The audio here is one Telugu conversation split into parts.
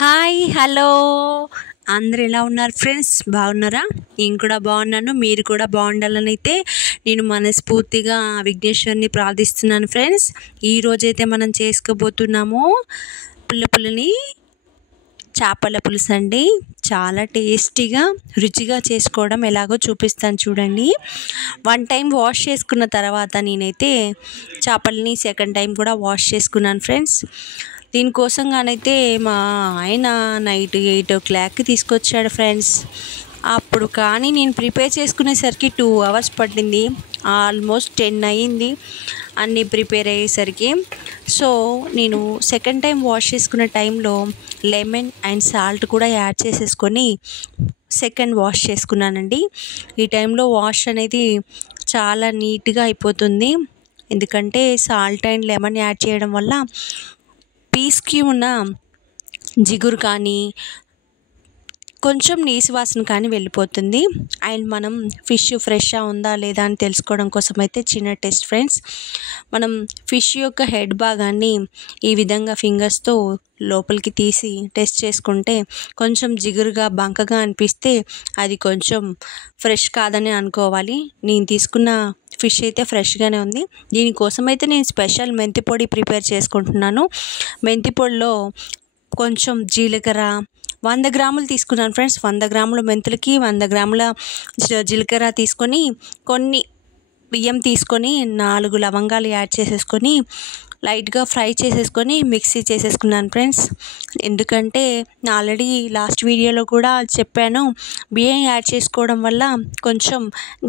హాయ్ హలో అందరు ఎలా ఉన్నారు ఫ్రెండ్స్? బాగున్నారా? నేను కూడా బాగున్నాను. మీరు కూడా బాగుండాలని అయితే నేను మనస్ఫూర్తిగా విఘ్నేశ్వరుని ప్రార్థిస్తున్నాను ఫ్రెండ్స్. ఈరోజైతే మనం చేసుకోబోతున్నాము పుల్లని చేపల పులుసు అండి. చాలా టేస్టీగా రుచిగా చేసుకోవడం ఎలాగో చూపిస్తాను చూడండి. 1 టైం వాష్ చేసుకున్న తర్వాత నేనైతే చేపలని సెకండ్ టైం కూడా వాష్ చేసుకున్నాను ఫ్రెండ్స్. దీనికోసంగానైతే మా ఆయన నైట్ 8 o'clockకి తీసుకొచ్చాడు ఫ్రెండ్స్. అప్పుడు కానీ నేను ప్రిపేర్ చేసుకునేసరికి 2 hours పట్టింది. ఆల్మోస్ట్ 10 అయ్యింది అన్నీ ప్రిపేర్ అయ్యేసరికి. సో నేను సెకండ్ టైం వాష్ చేసుకునే టైంలో లెమన్ అండ్ సాల్ట్ కూడా యాడ్ చేసేసుకొని సెకండ్ వాష్ చేసుకున్నానండి. ఈ టైంలో వాష్ అనేది చాలా నీట్గా అయిపోతుంది. ఎందుకంటే సాల్ట్ అండ్ లెమన్ యాడ్ చేయడం వల్ల పీస్కి ఉన్న జిగురు కానీ కొంచెం నీసు వాసన కానీ వెళ్ళిపోతుంది. అండ్ మనం ఫిష్ ఫ్రెష్గా ఉందా లేదా అని తెలుసుకోవడం కోసం అయితే చిన్న టెస్ట్ ఫ్రెండ్స్. మనం ఫిష్ యొక్క హెడ్ భాగాన్ని ఈ విధంగా ఫింగర్స్తో లోపలికి తీసి టెస్ట్ చేసుకుంటే కొంచెం జిగురుగా బంకగా అనిపిస్తే అది కొంచెం ఫ్రెష్ కాదని అనుకోవాలి. నేను తీసుకున్న ఫిష్ అయితే ఫ్రెష్గానే ఉంది. దీనికోసం అయితే నేను స్పెషల్ మెంతి పొడి ప్రిపేర్ చేసుకుంటున్నాను. మెంతి పొడిలో కొంచెం జీలకర్ర 100 గ్రాములు తీసుకున్నాను ఫ్రెండ్స్. 100 గ్రాముల మెంతులకి 100 గ్రాముల జీలకర్ర తీసుకొని కొన్ని బియ్యం తీసుకొని 4 లవంగాలు యాడ్ చేసేసుకొని లైట్గా ఫ్రై చేసేసుకొని మిక్సీ చేసేసుకున్నాను ఫ్రెండ్స్. ఎందుకంటే ఆల్రెడీ లాస్ట్ వీడియోలో కూడా చెప్పాను, బియ్యం యాడ్ చేసుకోవడం వల్ల కొంచెం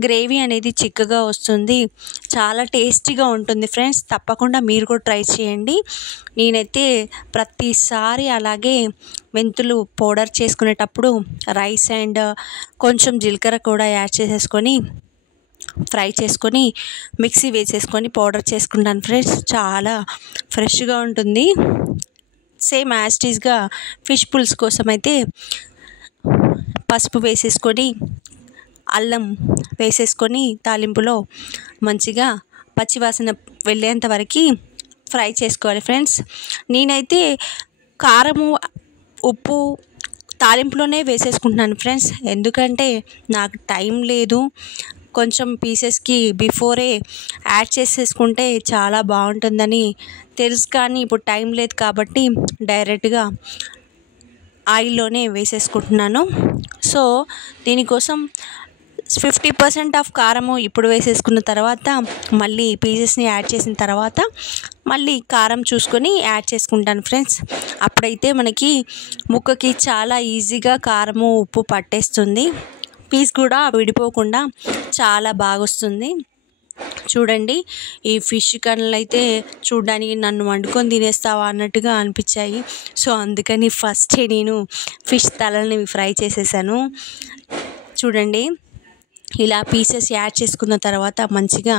గ్రేవీ అనేది చిక్కగా వస్తుంది, చాలా టేస్టీగా ఉంటుంది ఫ్రెండ్స్. తప్పకుండా మీరు కూడా ట్రై చేయండి. నేనైతే ప్రతిసారి అలాగే మెంతులు పౌడర్ చేసుకునేటప్పుడు రైస్ అండ్ కొంచెం జీలకర్ర కూడా యాడ్ చేసేసుకొని ఫ్రై చేసుకొని మిక్సీ వేసేసుకొని పౌడర్ చేసుకుంటాను ఫ్రెండ్స్. చాలా ఫ్రెష్గా ఉంటుంది. సేమ్ యాజ్ ఇట్ ఈస్గా ఫిష్ పులుసు కోసం అయితే పసుపు వేసేసుకొని అల్లం వేసేసుకొని తాలింపులో మంచిగా పచ్చివాసన వెళ్ళేంత వరకు ఫ్రై చేసుకోవాలి ఫ్రెండ్స్. నేనైతే కారము ఉప్పు తాలింపులోనే వేసేసుకుంటున్నాను ఫ్రెండ్స్. ఎందుకంటే నాకు టైం లేదు. కొంచెం పీసెస్కి బిఫోరే యాడ్ చేసేసుకుంటే చాలా బాగుంటుందని తెలుసు, కానీ ఇప్పుడు టైం లేదు కాబట్టి డైరెక్ట్గా ఆయిల్లోనే వేసేసుకుంటున్నాను. సో దీనికోసం 50% ఆఫ్ కారము ఇప్పుడు వేసేసుకున్న తర్వాత మళ్ళీ పీసెస్ని యాడ్ చేసిన తర్వాత మళ్ళీ కారం చూసుకొని యాడ్ చేసుకుంటాను ఫ్రెండ్స్. అప్పుడైతే మనకి ముక్కకి చాలా ఈజీగా కారము ఉప్పు పట్టేస్తుంది. పీస్ కూడా విడిపోకుండా చాలా బాగా వస్తుంది. చూడండి, ఈ ఫిష్ కర్నలు అయితే చూడడానికి నన్ను వండుకొని తినేస్తావా అన్నట్టుగా అనిపించాయి. సో అందుకని ఫస్టే నేను ఫిష్ తలని ఫ్రై చేసేసాను. చూడండి, ఇలా పీసెస్ యాడ్ చేసుకున్న తర్వాత మంచిగా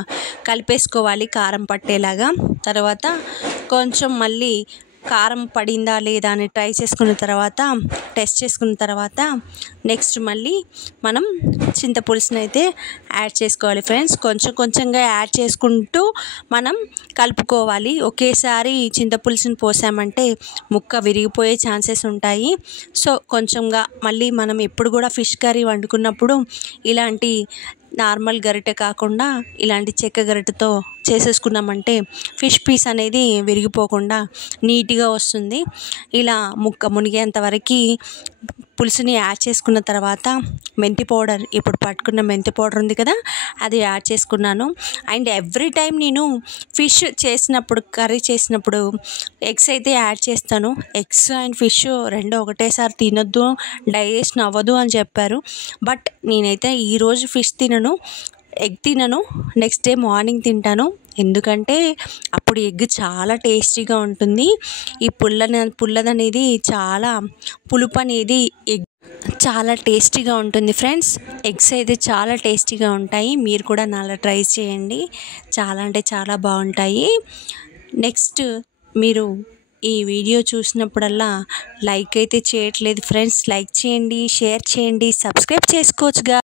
కలిపేసుకోవాలి కారం పట్టేలాగా. తర్వాత కొంచెం మళ్ళీ కారం పడిందా లేదా అని ట్రై చేసుకున్న తర్వాత టెస్ట్ చేసుకున్న తర్వాత నెక్స్ట్ మళ్ళీ మనం చింతపులుసుని అయితే యాడ్ చేసుకోవాలి ఫ్రెండ్స్. కొంచెం కొంచెంగా యాడ్ చేసుకుంటూ మనం కలుపుకోవాలి. ఒకేసారి చింతపులుసుని పోసామంటే ముక్క విరిగిపోయే ఛాన్సెస్ ఉంటాయి. సో కొంచెంగా మళ్ళీ మనం ఎప్పుడు కూడా ఫిష్ కర్రీ వండుకున్నప్పుడు ఇలాంటి నార్మల్ గరిటె కాకుండా ఇలాంటి చెక్క గరిటెతో చేసేసుకున్నామంటే ఫిష్ పీస్ అనేది విరిగిపోకుండా నీట్గా వస్తుంది. ఇలా ముక్క మునిగేంత వరకు పులుసుని యాడ్ చేసుకున్న తర్వాత మెంతి పౌడర్, ఇప్పుడు పట్టుకున్న మెంతి పౌడర్ ఉంది కదా, అది యాడ్ చేసుకున్నాను. అండ్ ఎవ్రీ టైం నేను ఫిష్ చేసినప్పుడు కర్రీ చేసినప్పుడు ఎగ్స్ అయితే యాడ్ చేస్తాను. ఎగ్స్ అండ్ ఫిష్ రెండు ఒకటేసారి తినొద్దు, డైజెషన్ అవ్వదు అని చెప్పారు. బట్ నేనైతే ఈరోజు ఫిష్ తినను, ఎగ్ తినను, నెక్స్ట్ డే మార్నింగ్ తింటాను. ఎందుకంటే అప్పుడు ఎగ్ చాలా టేస్టీగా ఉంటుంది. ఈ పుల్లదనేది చాలా పులుపు అనేది ఎగ్ చాలా టేస్టీగా ఉంటుంది ఫ్రెండ్స్. ఎగ్స్ అయితే చాలా టేస్టీగా ఉంటాయి. మీరు కూడా నాలా ట్రై చేయండి, చాలా అంటే చాలా బాగుంటాయి. నెక్స్ట్ మీరు ఈ వీడియో చూసినప్పుడల్లా లైక్ అయితే చేయట్లేదు ఫ్రెండ్స్. లైక్ చేయండి, షేర్ చేయండి, సబ్స్క్రైబ్ చేసుకోవచ్చుగా.